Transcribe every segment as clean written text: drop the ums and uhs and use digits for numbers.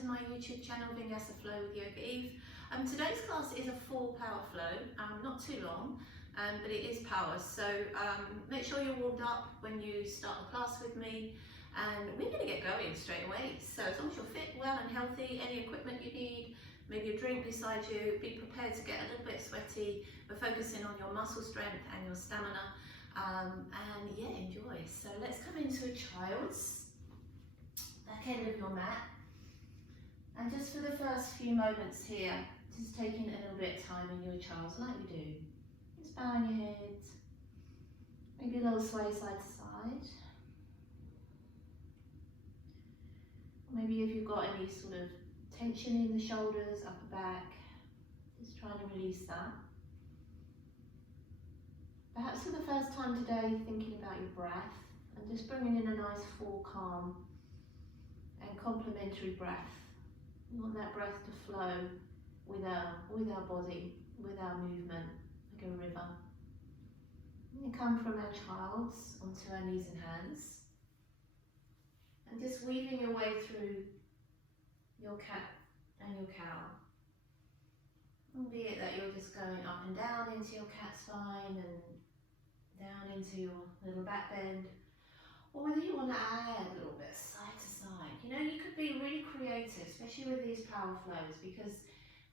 to my YouTube channel, Vinyasa Flow with Yoga Eve. Today's class is a full power flow, not too long, but it is power. So make sure you're warmed up when you start the class with me, and we're going to get going straight away. So as long as you're fit, well and healthy, any equipment you need, maybe a drink beside you, be prepared to get a little bit sweaty. We're focusing on your muscle strength and your stamina, and yeah, enjoy. So let's come into a child's. Back end of your mat, and just for the first few moments here, just taking a little bit of time in your child's like we do. Just bowing your head, maybe a little sway side to side. Maybe if you've got any sort of tension in the shoulders, upper back, just trying to release that. Perhaps for the first time today, thinking about your breath and just bringing in a nice full calm and complementary breath. We want that breath to flow with our body, with our movement, like a river. And come from our child's onto our knees and hands. And just weaving your way through your cat and your cow. Albeit that you're just going up and down into your cat spine and down into your little back bend. Or whether you want to add a little bit side to side. You know, you could be really creative, especially with these power flows, because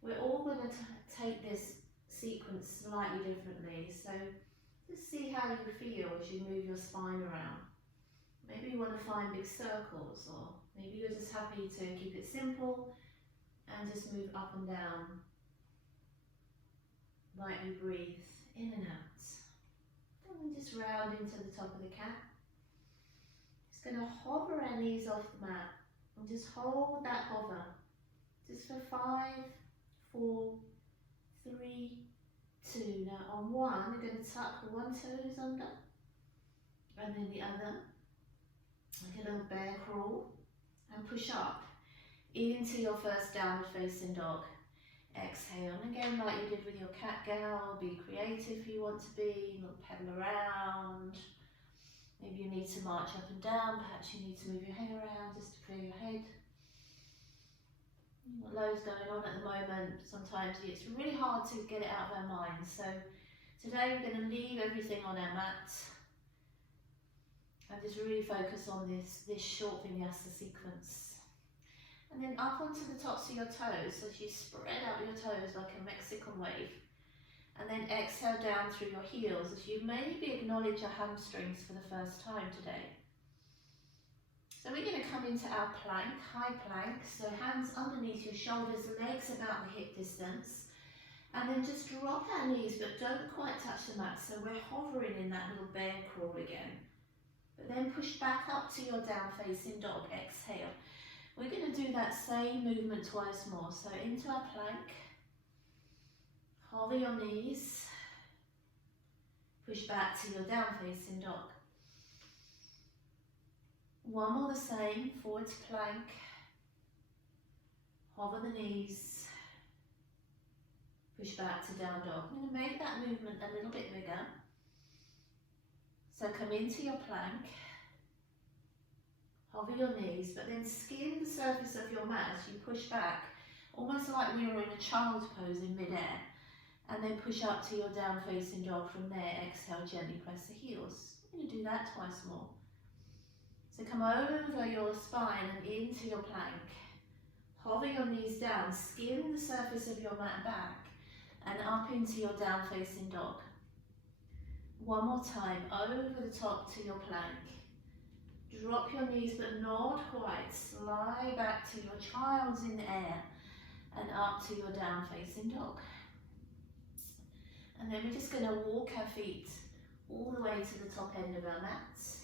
we're all going to take this sequence slightly differently. So just see how you feel as you move your spine around. Maybe you want to find big circles, or maybe you're just happy to keep it simple and just move up and down. Lightly breathe in and out. And then just round into the top of the cat. Just going to hover our knees off the mat and just hold that hover just for 5, 4, 3, 2. Now on one, we're going to tuck one toes under and then the other, like a little bear crawl, and push up into your first downward facing dog. Exhale, and again like you did with your cat gal, be creative if you want to be, pedal around. Maybe you need to march up and down, perhaps you need to move your head around just to clear your head. You've got loads going on at the moment. Sometimes it's really hard to get it out of our minds. So today we're going to leave everything on our mat and just really focus on this short vinyasa sequence. And then up onto the tops of your toes as you spread out your toes like a Mexican wave. And then exhale down through your heels as you maybe acknowledge your hamstrings for the first time today. So we're going to come into our plank, high plank. So hands underneath your shoulders, legs about the hip distance. And then just drop our knees, but don't quite touch the mat. So we're hovering in that little bear crawl again. But then push back up to your down facing dog, exhale. We're going to do that same movement twice more. So into our plank. Hover your knees, push back to your down facing dog. One more the same, forward to plank, hover the knees, push back to down dog. I'm going to make that movement a little bit bigger. So come into your plank, hover your knees, but then skim the surface of your mat as you push back, almost like we were in a child's pose in mid-air. And then push up to your down facing dog. From there, exhale, gently press the heels. I'm going to do that twice more. So come over your spine and into your plank. Hover your knees down, skim the surface of your mat back and up into your down facing dog. One more time, over the top to your plank. Drop your knees but not quite. Slide back to your child's in the air and up to your down facing dog. And then we're just going to walk our feet all the way to the top end of our mats.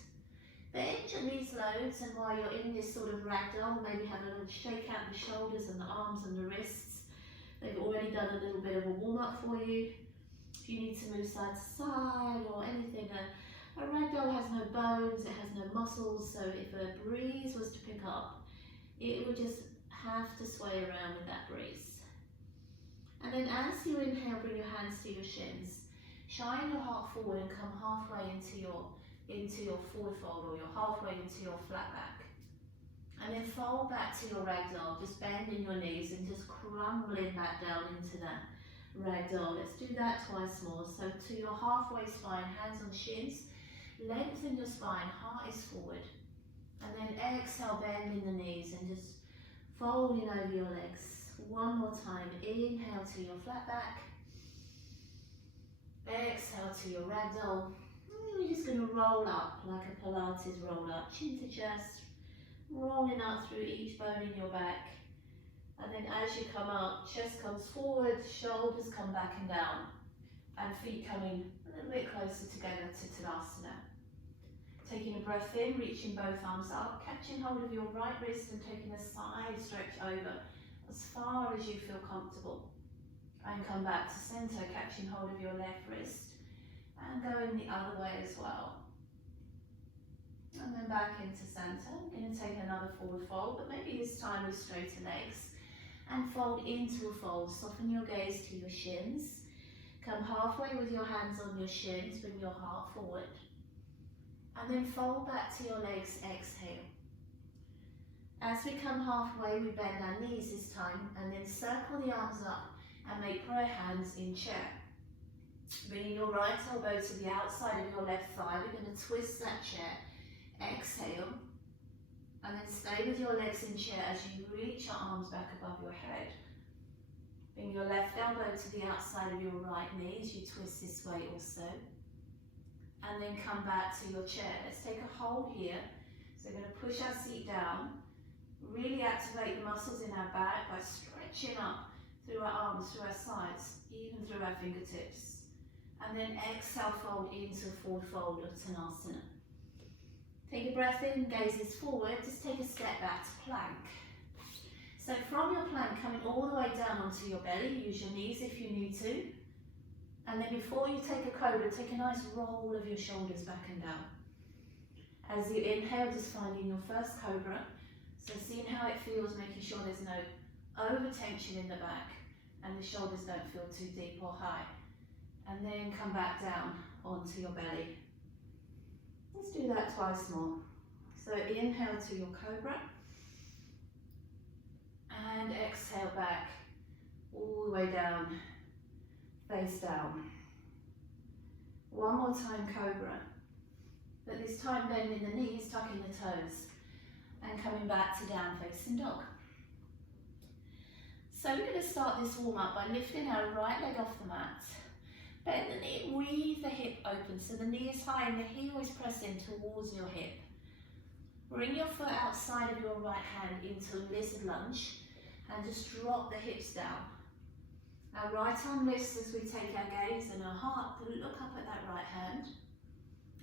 Bend your knees loads, and while you're in this sort of ragdoll, maybe have a little shake out the shoulders and the arms and the wrists. They've already done a little bit of a warm up for you. If you need to move side to side or anything, a ragdoll has no bones, it has no muscles, so if a breeze was to pick up, it would just have to sway around with that breeze. And then as you inhale, bring your hands to your shins. Shine your heart forward and come halfway into your forward fold, or you're halfway into your flat back. And then fold back to your ragdoll, just bending your knees and just crumbling back down into that ragdoll. Let's do that twice more. So to your halfway spine, hands on shins, lengthen your spine, heart is forward. And then exhale, bending the knees and just folding over your legs. One more time, inhale to your flat back. Exhale to your ragdoll. You're just going to roll up like a Pilates roll up, chin to chest, rolling up through each bone in your back. And then as you come up, chest comes forward, shoulders come back and down, and feet coming a little bit closer together to Tadasana. Taking a breath in, reaching both arms up, catching hold of your right wrist and taking a side stretch over as far as you feel comfortable. And come back to center, catching hold of your left wrist and going the other way as well. And then back into center. We're going to take another forward fold, but maybe this time with straighter legs. And fold into a fold. Soften your gaze to your shins. Come halfway with your hands on your shins, bring your heart forward. And then fold back to your legs, exhale. As we come halfway, we bend our knees this time, and then circle the arms up and make prayer hands in chair. Bringing your right elbow to the outside of your left thigh, we're going to twist that chair. Exhale, and then stay with your legs in chair as you reach your arms back above your head. Bring your left elbow to the outside of your right knee as you twist this way also. And then come back to your chair. Let's take a hold here. So we're going to push our seat down, really activate the muscles in our back by stretching up through our arms, through our sides, even through our fingertips. And then exhale, fold into a forward fold of Tanasana. Take a breath in, gazes forward, just take a step back to plank. So from your plank, coming all the way down onto your belly, use your knees if you need to. And then before you take a cobra, take a nice roll of your shoulders back and down. As you inhale, just finding your first cobra. So seeing how it feels, making sure there's no over tension in the back and the shoulders don't feel too deep or high. And then come back down onto your belly. Let's do that twice more. So inhale to your cobra and exhale back all the way down, face down. One more time cobra, but this time bending the knees, tucking the toes and coming back to down facing dog. So we're going to start this warm up by lifting our right leg off the mat. Bend the knee, weave the hip open so the knee is high and the heel is pressing towards your hip. Bring your foot outside of your right hand into a lizard lunge and just drop the hips down. Our right arm lifts as we take our gaze and our heart to look up at that right hand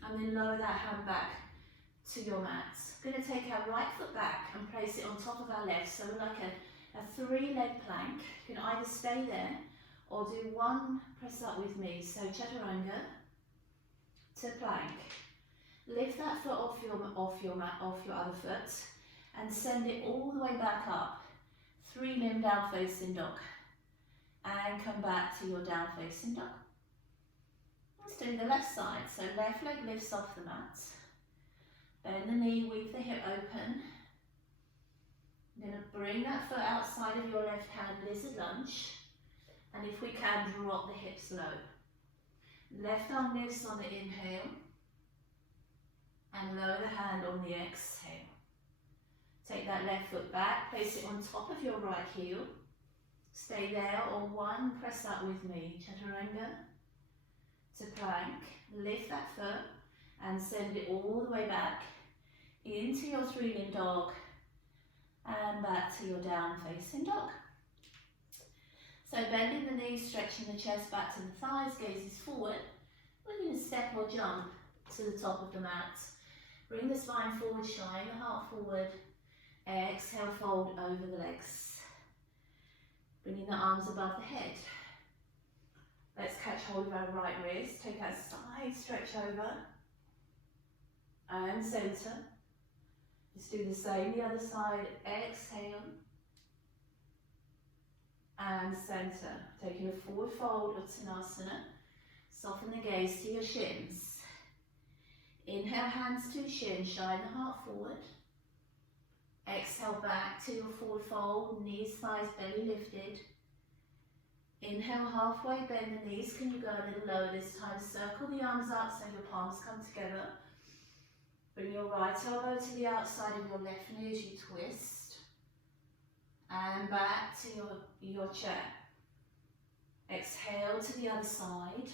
and then lower that hand back to your mat. We're going to take our right foot back and place it on top of our left, so we're like a three-leg plank. You can either stay there or do one press up with me. So chaturanga to plank. Lift that foot off your mat, off your other foot, and send it all the way back up. Three limb down facing dog. And come back to your down facing dog. Let's do the left side. So left leg lifts off the mat. Bend the knee, weave the hip open. I'm going to bring that foot outside of your left hand, lizard lunge. And if we can, drop the hips low. Left arm lifts on the inhale. And lower the hand on the exhale. Take that left foot back, place it on top of your right heel. Stay there, or one press up with me. Chaturanga to plank. Lift that foot and send it all the way back into your three-limb dog and back to your down facing dog. So bending the knees, stretching the chest back to the thighs, gazes forward. We're going to step or jump to the top of the mat. Bring the spine forward, shine the heart forward. Exhale, fold over the legs. Bringing the arms above the head. Let's catch hold of our right wrist. Take that side stretch over. And center. Just do the same, the other side. Exhale. And center. Taking a forward fold of Tanasana. Soften the gaze to your shins. Inhale, hands to shins. Shine the heart forward. Exhale back to your forward fold, knees, thighs, belly lifted. Inhale, halfway bend the knees. Can you go a little lower this time? Circle the arms up so your palms come together. Bring your right elbow to the outside of your left knee as you twist. And back to your chair. Exhale to the other side.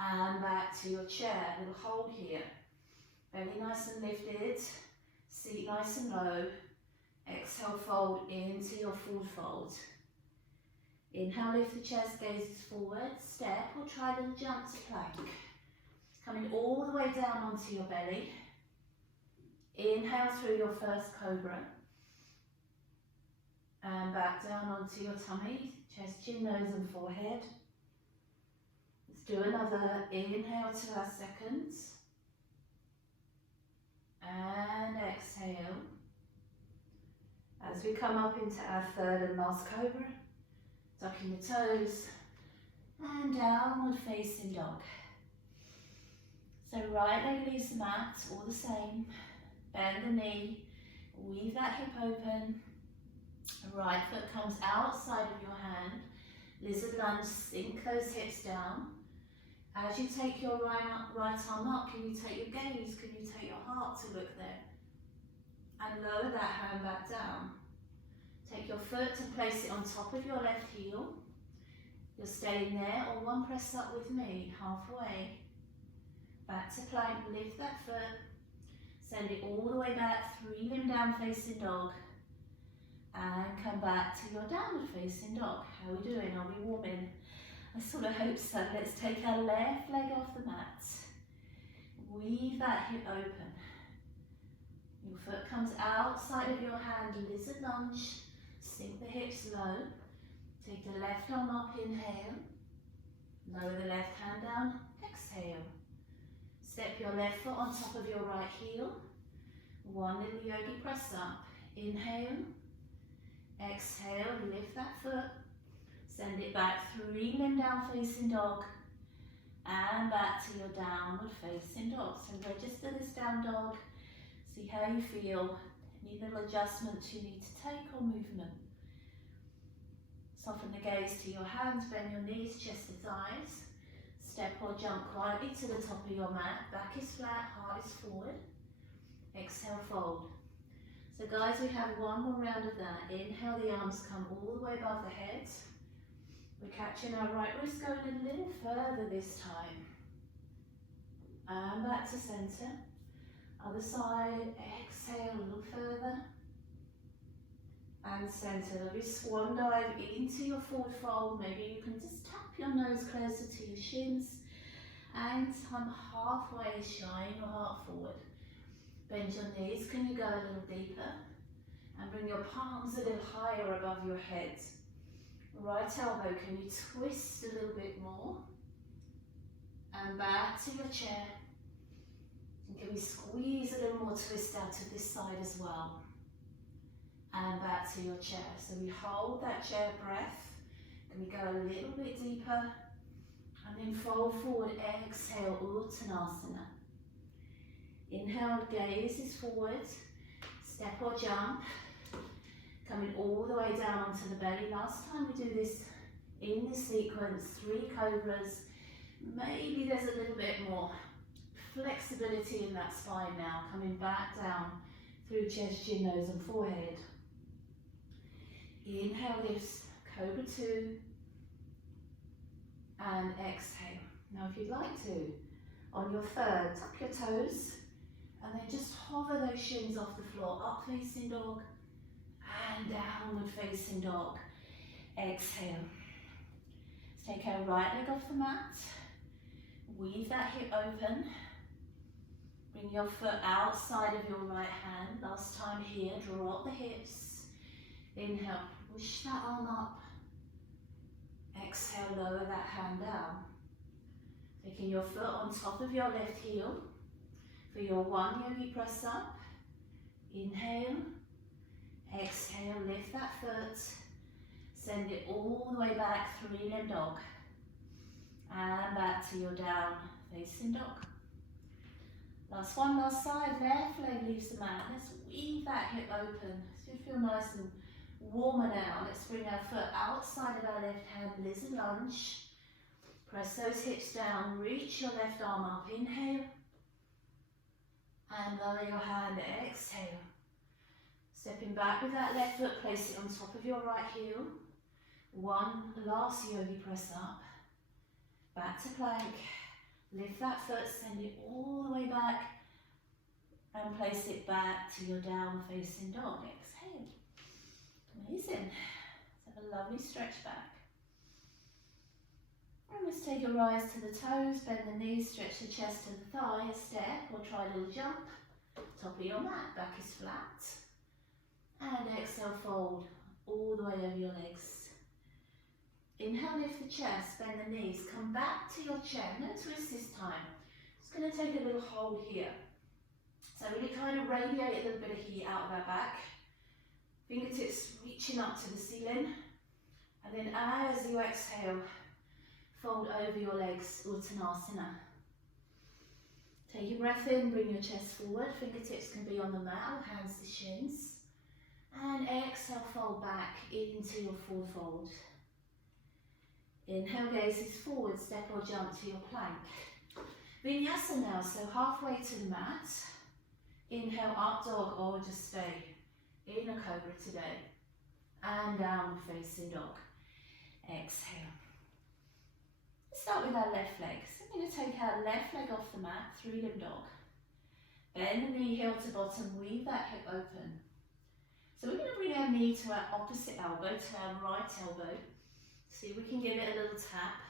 And back to your chair. We'll hold here. Belly nice and lifted. Seat nice and low. Exhale, fold into your forward fold. Inhale, lift the chest, gazes forward. Step or try a little jump to plank. Coming all the way down onto your belly. Inhale through your first cobra. And back down onto your tummy, chest, chin, nose and forehead. Let's do another inhale to our second. And exhale. As we come up into our third and last cobra, tucking the toes and downward facing dog. So right leg leaves the mat, all the same. Bend the knee, weave that hip open. Right foot comes outside of your hand. Lizard lunge, sink those hips down. As you take your right arm up, can you take your gaze, can you take your heart to look there? And lower that hand back down. Take your foot and place it on top of your left heel. You're staying there, or one press up with me, halfway. Back to plank, lift that foot. Send it all the way back, 3 limb down facing dog. And come back to your downward facing dog. How are we doing? Are we warming? I sort of hope so. Let's take our left leg off the mat. Weave that hip open. Your foot comes outside of your hand, lizard lunge. Sink the hips low. Take the left arm up, inhale. Lower the left hand down, exhale. Step your left foot on top of your right heel. One little yogi press up. Inhale. Exhale, lift that foot. Send it back, 3 limb down facing dog. And back to your downward facing dog. So register this down dog. See how you feel. Any little adjustments you need to take or movement. Soften the gaze to your hands, bend your knees, chest to thighs. Step or jump quietly to the top of your mat. Back is flat, heart is forward. Exhale, fold. So guys, we have one more round of that. Inhale, the arms come all the way above the head. We're catching our right wrist going a little further this time. And back to center. Other side, exhale a little further. And center. Lovely swan dive into your forward fold. Maybe you can just tap your nose closer to your shins. And come halfway, shine your heart forward. Bend your knees, can you go a little deeper? And bring your palms a little higher above your head. Right elbow, can you twist a little bit more? And back to your chair. And can we squeeze a little more twist out to this side as well? And back to your chair. So we hold that chair breath. Can we go a little bit deeper? And then fold forward, exhale, Uttanasana. Inhale, gaze is forward. Step or jump. Coming all the way down onto the belly. Last time we do this in this sequence, 3 cobras. Maybe there's a little bit more flexibility in that spine now. Coming back down through chest, chin, nose and forehead. Inhale, lifts, Cobra 2. And exhale. Now if you'd like to, on your third, tuck your toes. And then just hover those shins off the floor. Up facing dog. And downward facing dog. Exhale. Let's take our right leg off the mat. Weave that hip open. Bring your foot outside of your right hand. Last time here, draw up the hips. Inhale, push that arm up. Exhale, lower that hand down. Taking your foot on top of your left heel. For your 1 yogi press up. Inhale. Exhale, lift that foot. Send it all the way back, 3 limb dog. And back to your down facing dog. Last one, last side, left leg leaves the mat. Let's weave that hip open. So you feel nice and warmer now. Let's bring our foot outside of our left hand, lizard lunge. Press those hips down, reach your left arm up, inhale. And lower your hand, exhale. Stepping back with that left foot, place it on top of your right heel. One last yogi press up. Back to plank. Lift that foot, send it all the way back. And place it back to your down facing dog. Exhale. Amazing. Let's have a lovely stretch back. And let's take a rise to the toes, bend the knees, stretch the chest to the thigh, a step or try a little jump. Top of your mat, back is flat. And exhale, fold all the way over your legs. Inhale, lift the chest, bend the knees, come back to your chair. No twist this time. It's going to take a little hold here. So really kind of radiate a little bit of heat out of our back. Fingertips reaching up to the ceiling. And then as you exhale, fold over your legs, Uttanasana. Take your breath in, bring your chest forward. Fingertips can be on the mat or hands to shins. And exhale, fold back into your forward fold. Inhale, gazes forward, step or jump to your plank. Vinyasa now, so halfway to the mat. Inhale, up dog, or just stay in a cobra today. And down facing dog. Exhale. Let's start with our left leg. So we're going to take our left leg off the mat, three-limb dog. Bend the knee, heel to bottom, weave that hip open. So we're going to bring our knee to our opposite elbow, to our right elbow. See if we can give it a little tap.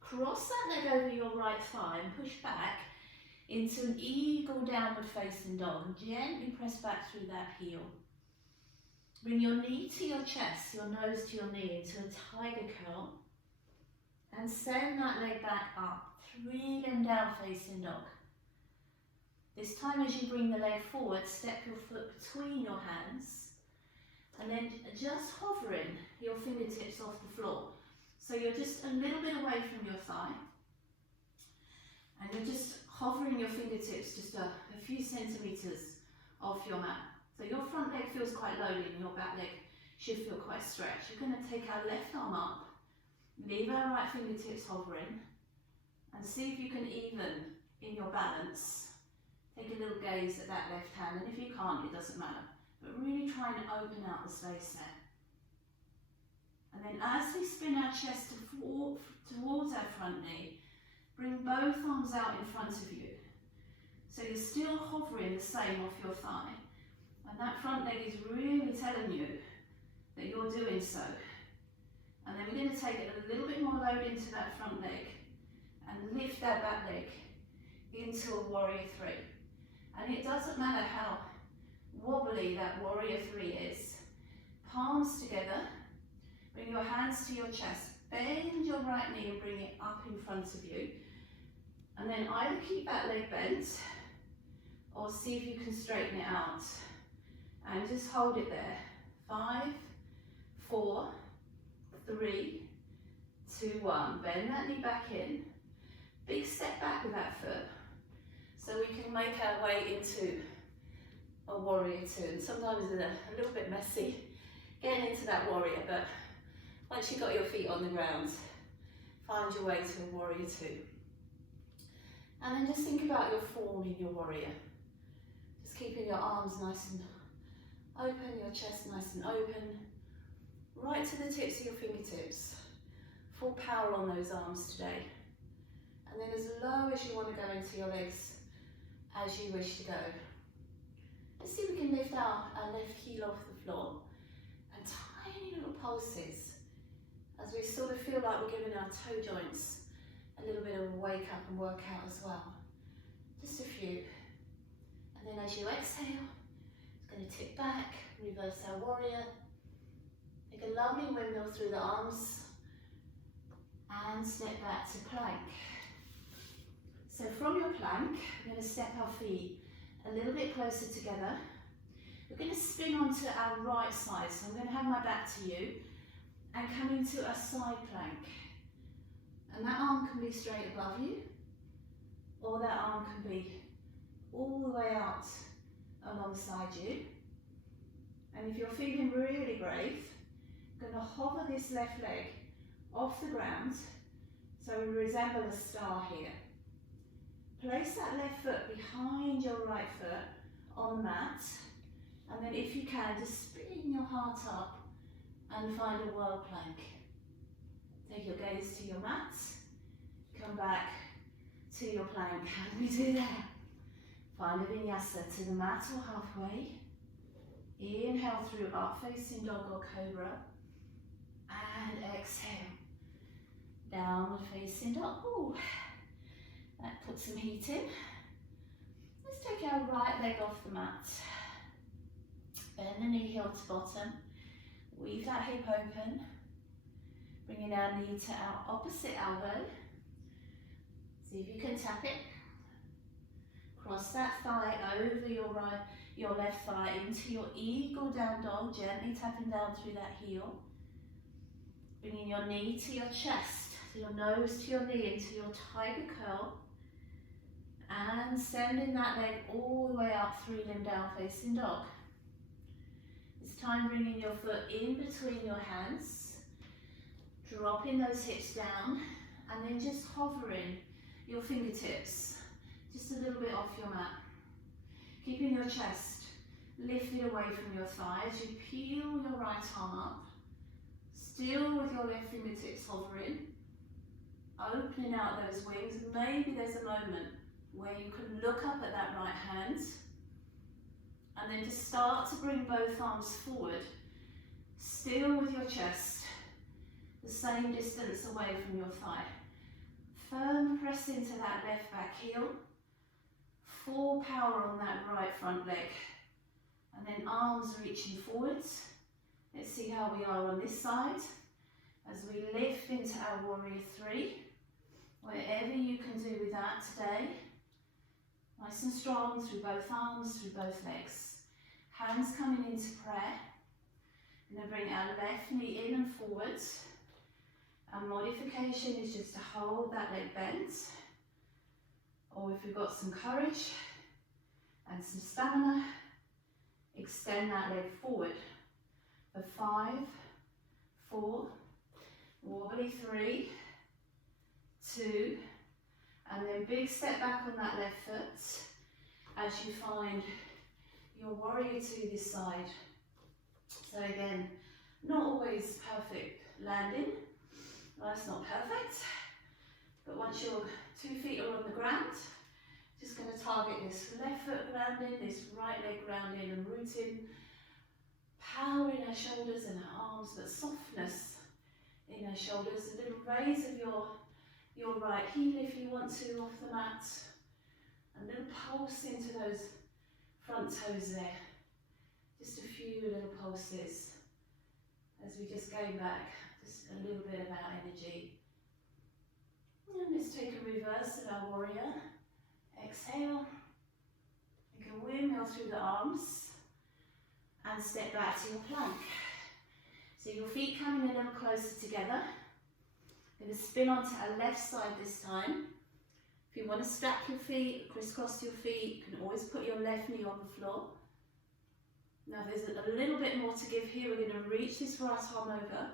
Cross that leg over your right thigh and push back into an eagle downward facing dog. And gently press back through that heel. Bring your knee to your chest, your nose to your knee into a tiger curl. And send that leg back up. Three-limb down facing dog. This time as you bring the leg forward, step your foot between your hands. And then just hovering your fingertips off the floor. So you're just a little bit away from your thigh. And you're just hovering your fingertips just a few centimetres off your mat. So your front leg feels quite loaded and your back leg should feel quite stretched. You're going to take our left arm up, leave our right fingertips hovering, and see if you can even in your balance. Take a little gaze at that left hand, and if you can't, it doesn't matter. But really try and open out the space there. And then as we spin our chest towards our front knee, bring both arms out in front of you. So you're still hovering the same off your thigh. And that front leg is really telling you that you're doing so. And then we're going to take it a little bit more load into that front leg and lift that back leg into a warrior three. And it doesn't matter how wobbly that warrior three is. Palms together, bring your hands to your chest, bend your right knee and bring it up in front of you. And then either keep that leg bent or see if you can straighten it out. And just hold it there. 5, 4, 3, 2, 1. Bend that knee back in. Big step back with that foot. So we can make our way into a warrior two. And sometimes it's a little bit messy getting into that warrior, but once you've got your feet on the ground, find your way to a warrior two. And then just think about your form in your warrior. Just keeping your arms nice and open, your chest nice and open, right to the tips of your fingertips. Full power on those arms today. And then as low as you want to go into your legs, as you wish to go. Let's see if we can lift our left heel off the floor, and tiny little pulses as we sort of feel like we're giving our toe joints a little bit of a wake up and work out as well. Just a few. And then as you exhale, it's going to tip back, reverse our warrior. Make a lovely windmill through the arms and step back to plank. So from your plank, we're going to step our feet a little bit closer together. We're going to spin onto our right side. So I'm going to have my back to you and come into a side plank. And that arm can be straight above you, or that arm can be all the way out alongside you. And if you're feeling really brave, I'm going to hover this left leg off the ground so we resemble a star here. Place that left foot behind your right foot on the mat, and then if you can, just spin your heart up and find a world plank. Take your gaze to your mat, come back to your plank. How do we do that? Find a vinyasa to the mat or halfway. Inhale through up facing dog or cobra, and exhale, downward facing dog. Ooh, that puts some heat in. Let's take our right leg off the mat. Bend the knee heel to bottom. Weave that hip open. Bringing our knee to our opposite elbow. See if you can tap it. Cross that thigh over your left thigh into your eagle down dog, gently tapping down through that heel. Bringing your knee to your chest, to your nose to your knee, into your tiger curl. And sending that leg all the way up, 3-limb down facing dog. This time bringing your foot in between your hands, dropping those hips down, and then just hovering your fingertips just a little bit off your mat. Keeping your chest lifted away from your thigh as you peel your right arm up, still with your left fingertips hovering, opening out those wings. Maybe there's a moment where you can look up at that right hand, and then just start to bring both arms forward, still with your chest the same distance away from your thigh. Firm press into that left back heel, full power on that right front leg, and then arms reaching forwards. Let's see how we are on this side as we lift into our warrior 3. Whatever you can do with that today. Nice and strong through both arms, through both legs. Hands coming into prayer. And then bring our left knee in and forwards. Our modification is just to hold that leg bent. Or if you've got some courage and some stamina, extend that leg forward. For 5, 4, wobbly 3, 2, and then big step back on that left foot as you find your warrior 2 this side. So again, not always perfect landing. Life's not perfect, but once your 2 feet are on the ground, just going to target this left foot grounding, this right leg grounding and rooting. Power in our shoulders and our arms, but softness in our shoulders. A little raise of your right heel if you want to off the mat. A little pulse into those front toes there. Just a few little pulses as we just go back, just a little bit of our energy. And let's take a reverse of our warrior. Exhale. Make a windmill through the arms. And step back to your plank. So your feet coming a little closer together. Going to spin onto our left side this time. If you want to stack your feet, crisscross your feet, you can always put your left knee on the floor. Now there's a little bit more to give here. We're going to reach this right arm over.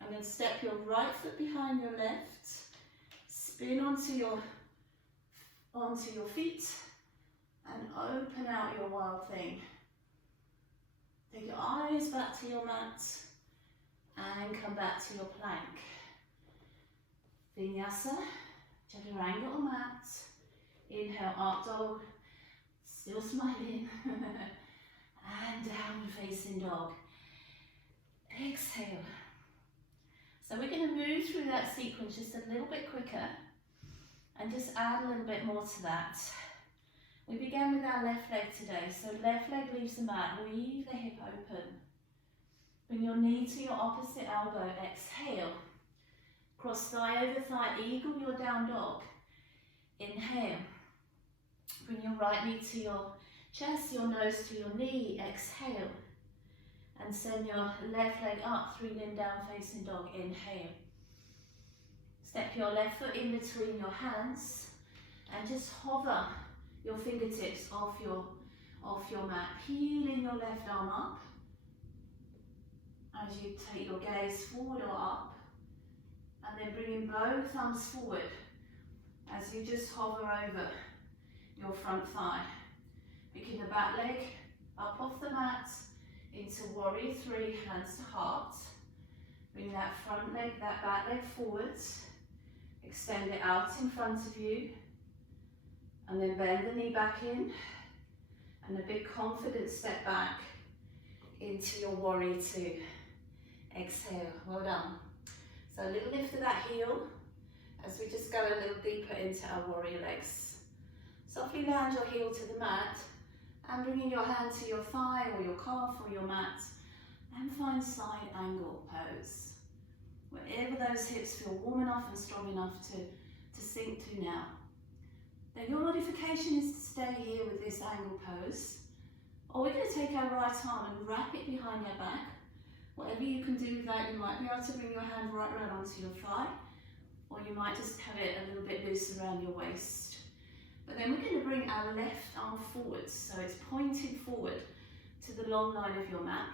And then step your right foot behind your left. Spin onto your feet. And open out your wild thing. Take your eyes back to your mat and come back to your plank. Vinyasa, chaturanga or mat. Inhale, up dog, still smiling. And downward facing dog. Exhale. So we're going to move through that sequence just a little bit quicker and just add a little bit more to that. We began with our left leg today, so left leg leaves the mat, weave the hip open. Bring your knee to your opposite elbow, exhale. Cross thigh over thigh, eagle your down dog. Inhale. Bring your right knee to your chest, your nose to your knee, exhale. And send your left leg up, 3-limb down facing dog, inhale. Step your left foot in between your hands and just hover your fingertips off your mat, peeling your left arm up as you take your gaze forward or up, and then bringing both arms forward as you just hover over your front thigh. Picking the back leg up off the mat into warrior three, hands to heart. Bring that front leg, that back leg forwards. Extend it out in front of you. And then bend the knee back in. And a big confident step back into your warrior two. Exhale, well done. So a little lift of that heel as we just go a little deeper into our warrior legs. Softly land your heel to the mat and bringing your hand to your thigh or your calf or your mat and find side angle pose. Wherever those hips feel warm enough and strong enough to sink to now. Then your modification is to stay here with this angle pose. Or we're going to take our right arm and wrap it behind our back. Whatever you can do with that, you might be able to bring your hand right around onto your thigh, or you might just have it a little bit loose around your waist. But then we're going to bring our left arm forwards, so it's pointed forward to the long line of your mat.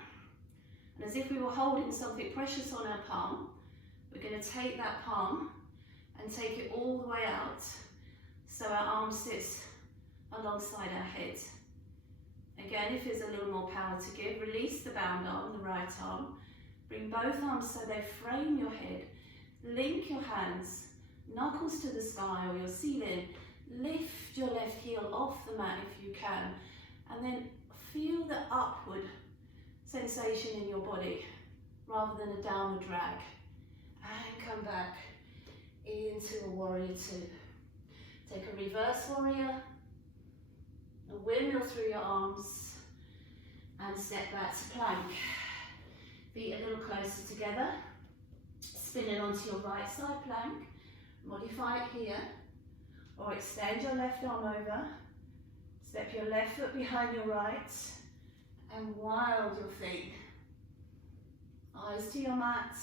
And as if we were holding something precious on our palm, we're going to take that palm and take it all the way out, so our arm sits alongside our head. Again, if there's a little more power to give, release the bound arm, the right arm. Bring both arms so they frame your head. Link your hands, knuckles to the sky or your ceiling. Lift your left heel off the mat if you can. And then feel the upward sensation in your body rather than a downward drag. And come back into a warrior two. Take a reverse warrior. A windmill through your arms and step back to plank. Feet a little closer together. Spin it onto your right side plank. Modify it here. Or extend your left arm over. Step your left foot behind your right and wild your feet. Eyes to your mat.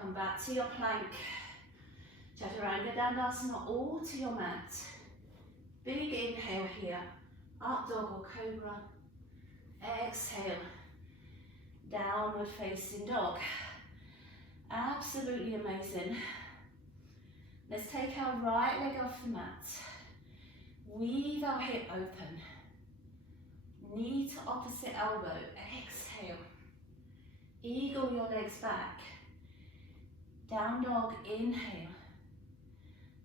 Come back to your plank. Chaturanga Dandasana, all to your mat. Big inhale here. Up dog or cobra. Exhale. Downward facing dog. Absolutely amazing. Let's take our right leg off the mat. Weave our hip open. Knee to opposite elbow. Exhale. Eagle your legs back. Down dog, inhale.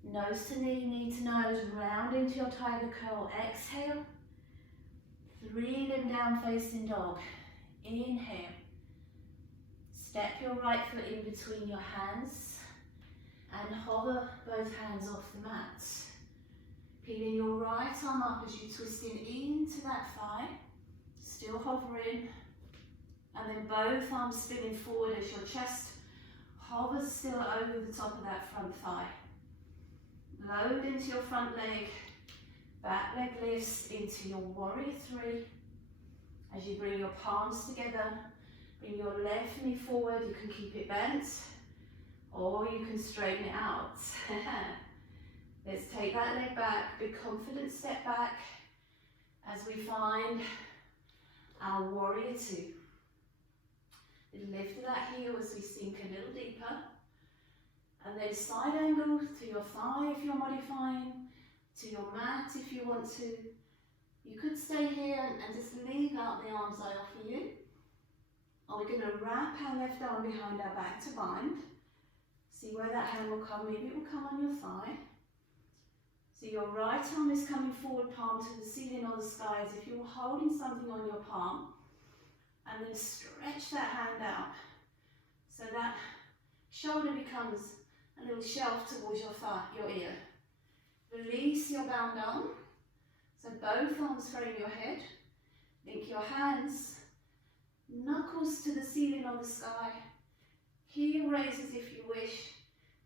Nose to knee, knee to nose, round into your tiger curl. Exhale. 3 limb down facing dog. Inhale. Step your right foot in between your hands and hover both hands off the mat. Peeling your right arm up as you twist in into that thigh. Still hovering. And then both arms spinning forward as your chest hovers still over the top of that front thigh. Load into your front leg, back leg lifts into your warrior three. As you bring your palms together, bring your left knee forward, you can keep it bent, or you can straighten it out. Let's take that leg back, big confident step back, as we find our warrior two. Lift that heel as we sink a little deeper. And then side angle to your thigh if you're modifying, to your mat if you want to. You could stay here and just leave out the arms I offer you. Or we're going to wrap our left arm behind our back to bind. See where that hand will come, maybe it will come on your thigh. So your right arm is coming forward, palm to the ceiling or the sky as if you were holding something on your palm. And then stretch that hand out. So that shoulder becomes a little shelf towards your thigh, your ear. Release your bound arm. So both arms frame your head. Link your hands. Knuckles to the ceiling or the sky. Heel raises if you wish.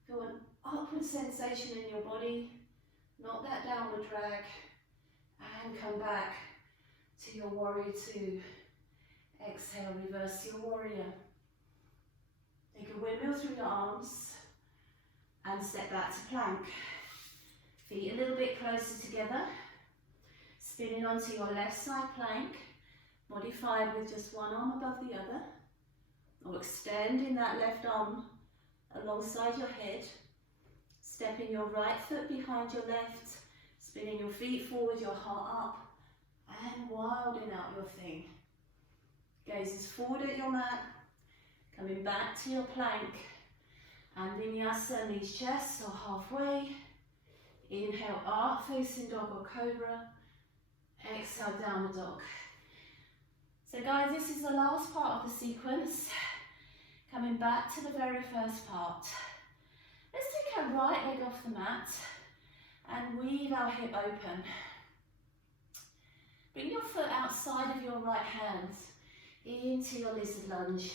Feel an upward sensation in your body. Not that downward drag. And come back to your warrior two. Exhale, reverse your warrior. Take a windmill through your arms and step back to plank. Feet a little bit closer together. Spinning onto your left side plank, modified with just one arm above the other, or extending that left arm alongside your head, stepping your right foot behind your left, spinning your feet forward, your heart up, and wilding out your thing. Gazes forward at your mat, coming back to your plank, and vinyasa, knees chest or halfway. Inhale up, facing dog or cobra. Exhale, downward dog. So guys, this is the last part of the sequence. Coming back to the very first part. Let's take our right leg off the mat and weave our hip open. Bring your foot outside of your right hand into your lizard lunge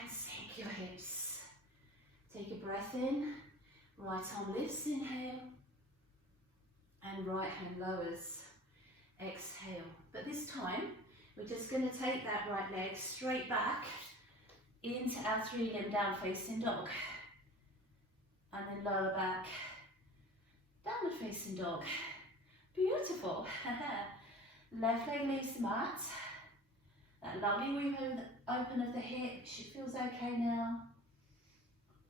and sink your hips. Take a breath in, right arm lifts, inhale, and right hand lowers, exhale. But this time, we're just going to take that right leg straight back into our 3-limb down facing dog. And then lower back, downward facing dog. Beautiful. Left leg leaves the mat. That lovely weave open of the hip, she feels okay now.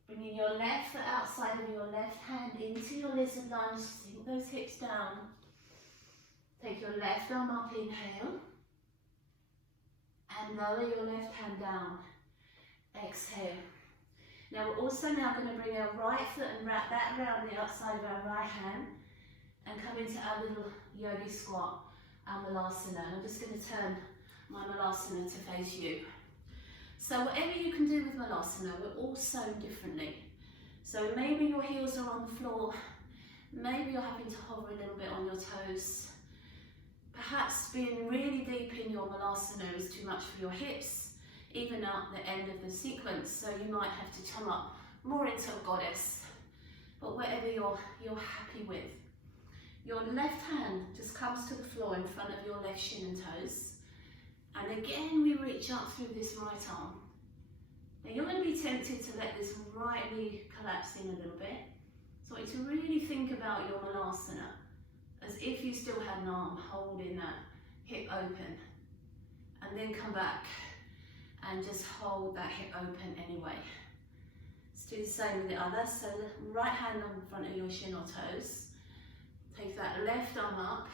Bringing your left foot outside of your left hand into your lizard lunge, sink those hips down. Take your left arm up, inhale. And lower your left hand down, exhale. Now we're also now going to bring our right foot and wrap that around the outside of our right hand and come into our little yogi squat, our malasana. I'm just going to turn my malasana to face you. So whatever you can do with malasana, we're all sewn differently. So maybe your heels are on the floor, maybe you're having to hover a little bit on your toes. Perhaps being really deep in your malasana is too much for your hips, even at the end of the sequence, so you might have to come up more into a goddess. But whatever you're happy with. Your left hand just comes to the floor in front of your left shin and toes. And again, we reach up through this right arm. Now you're going to be tempted to let this right knee collapse in a little bit. So I want you to really think about your malasana as if you still had an arm holding that hip open. And then come back and just hold that hip open anyway. Let's do the same with the other. So the right hand on front of your shin or toes. Take that left arm up.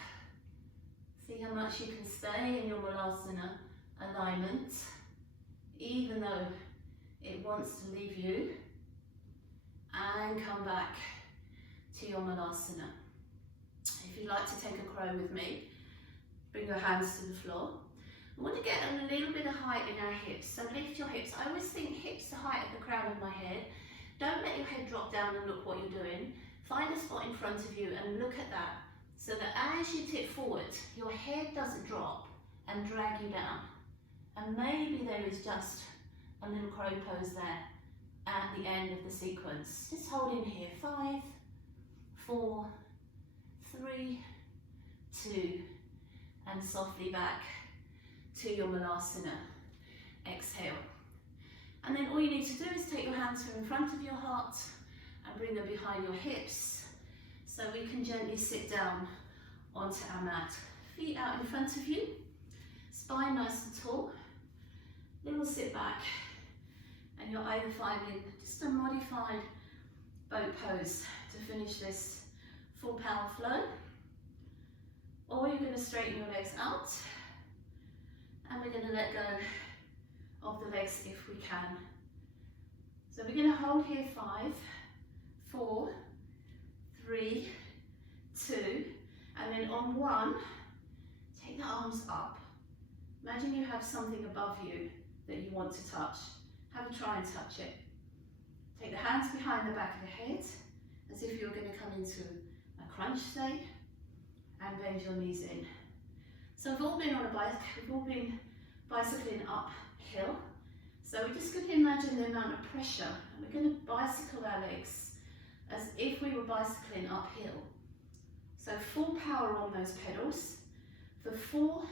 See how much you can stay in your malasana alignment, even though it wants to leave you. And come back to your malasana. If you'd like to take a crow with me, bring your hands to the floor. I want to get a little bit of height in our hips, so lift your hips. I always think hips the height of the crown of my head. Don't let your head drop down and look what you're doing. Find a spot in front of you and look at that, so that as you tip forward, your head doesn't drop and drag you down. And maybe there is just a little crow pose there at the end of the sequence. Just hold in here, 5, 4, 3, 2, and softly back to your malasana. Exhale. And then all you need to do is take your hands from in front of your heart and bring them behind your hips so we can gently sit down onto our mat. Feet out in front of you, spine nice and tall, little sit back, and you're either finding just a modified boat pose to finish this full power flow, or you're going to straighten your legs out and we're going to let go of the legs if we can. So we're going to hold here 5, 4, 3, 2, and then on 1, take the arms up. Imagine you have something above you that you want to touch. Have a try and touch it. Take the hands behind the back of the head, as if you're going to come into a crunch state, and bend your knees in. So we've all been on a bike, we've all been bicycling uphill. So we're just going to imagine the amount of pressure, and we're going to bicycle our legs as if we were bicycling uphill. So full power on those pedals for 4,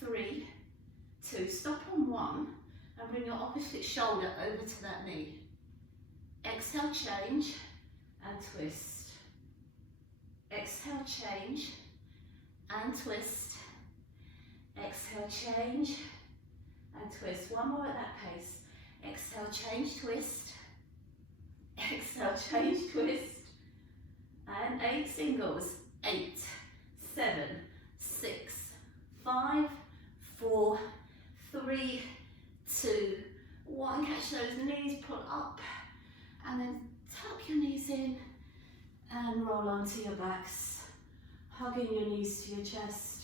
3, 2. Stop on 1 and bring your opposite shoulder over to that knee. Exhale, change and twist. Exhale, change and twist. Exhale, change and twist. One more at that pace. Exhale, change, twist. Exhale, change, twist. And 8 singles. 8, 7, 6, 5, 4, 3, 2, 1. Catch those knees, pull up, and then tuck your knees in and roll onto your backs, hugging your knees to your chest.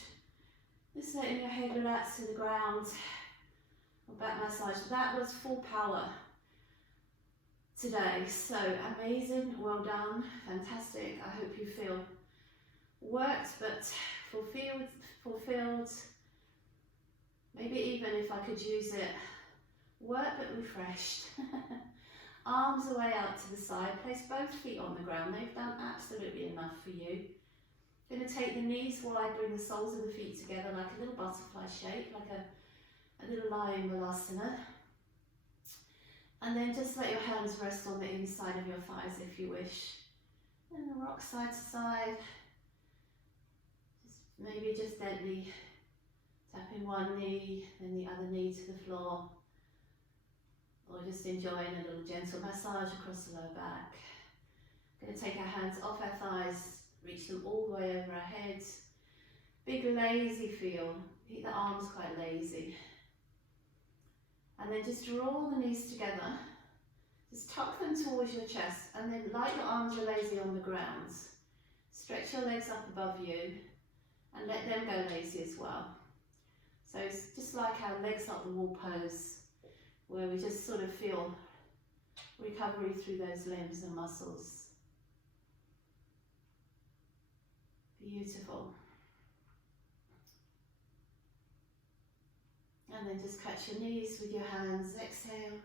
Just letting your head relax to the ground. Or back massage. That was full power today. So amazing, well done, fantastic. I hope you feel worked but fulfilled. Maybe even if I could use it, work but refreshed. Arms away out to the side. Place both feet on the ground. They've done absolutely enough for you. Going to take the knees while I bring the soles of the feet together like a little butterfly shape, like a little lying malasana. And then just let your hands rest on the inside of your thighs if you wish. And rock side to side. Maybe just gently tapping one knee, then the other knee to the floor. Or just enjoying a little gentle massage across the lower back. Going to take our hands off our thighs. Reach them all the way over our heads. Big lazy feel. Keep the arms quite lazy. And then just draw the knees together. Just tuck them towards your chest. And then like your arms are lazy on the ground, stretch your legs up above you and let them go lazy as well. So it's just like our legs up the wall pose, where we just sort of feel recovery through those limbs and muscles. Beautiful. And then just catch your knees with your hands. Exhale.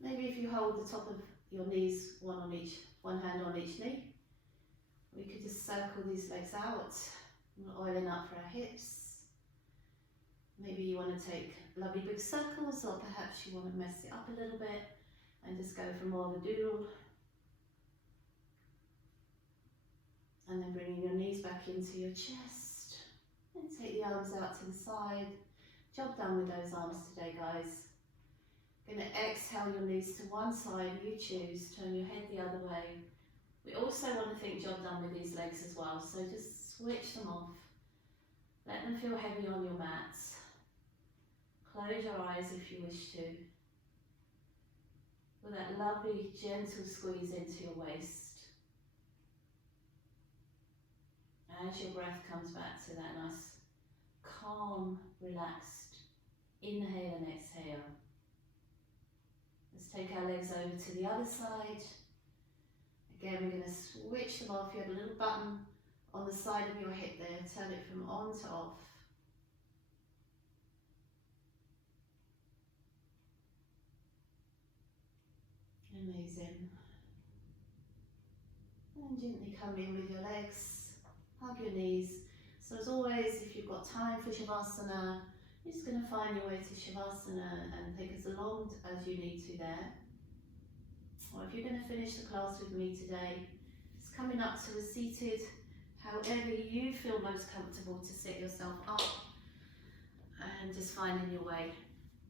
Maybe if you hold the top of your knees, one hand on each knee, we could just circle these legs out. We're oiling up for our hips. Maybe you want to take lovely big circles, or perhaps you want to mess it up a little bit and just go for more of a doodle. And then bringing your knees back into your chest. And take the arms out to the side. Job done with those arms today, guys. Going to exhale your knees to one side, you choose. Turn your head the other way. We also want to think job done with these legs as well. So just switch them off. Let them feel heavy on your mat. Close your eyes if you wish to. With that lovely gentle squeeze into your waist. As your breath comes back to that nice, calm, relaxed inhale and exhale. Let's take our legs over to the other side. Again, we're going to switch them off. You have a little button on the side of your hip there. Turn it from on to off. Amazing. And gently come in with your legs. Hug your knees. So as always, if you've got time for Shavasana, you're just going to find your way to Shavasana and take as long as you need to there. Or if you're going to finish the class with me today, just coming up to a seated, however you feel most comfortable to sit yourself up, and just finding your way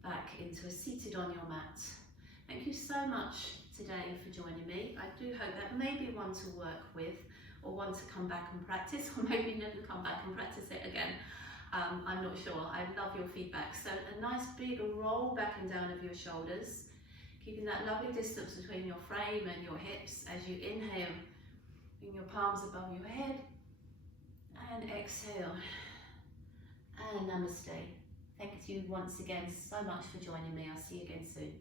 back into a seated on your mat. Thank you so much today for joining me. I do hope that may be one to work with, or one to come back and practice, or maybe never come back and practice it again. I'm not sure. I love your feedback. So a nice big roll back and down of your shoulders, keeping that lovely distance between your frame and your hips as you inhale. Bring your palms above your head and exhale. And namaste. Thank you once again so much for joining me. I'll see you again soon.